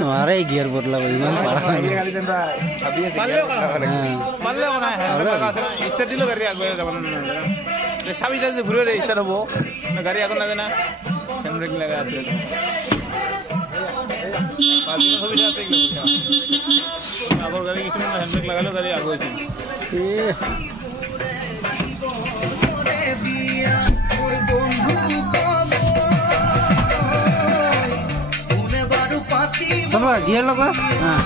নোৱাৰে গিয়াৰ বদলাব ইমান চাবিটা যে ঘুরে স্টার্ট হবো গাড়ি এখন না জানা হ্যান্ড ব্রেক লাগা আছে সুবিধা আছে আগর গাড়ি কিছু হ্যান্ড ব্রেক লাগালেও গাড়ি আগে হয়েছে চলো গিয়ার লগা হ্যাঁ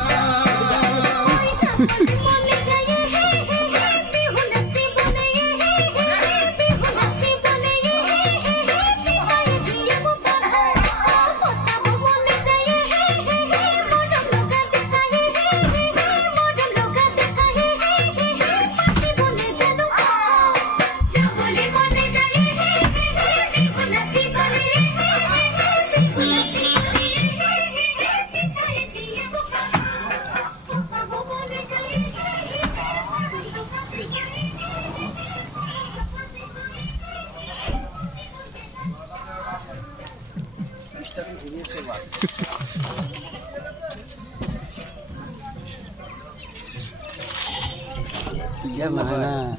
ghiar mana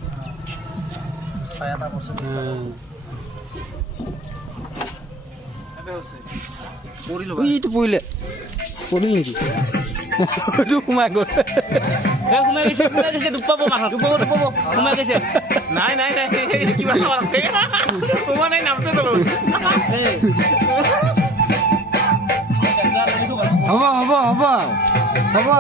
saya tak bosan itu boleh boleh ini aduh kumai gol kumai kese dupa po mahal kumai kese নাই কিবা চাব লাগছে তোমার নাই নামতে তো হ'ব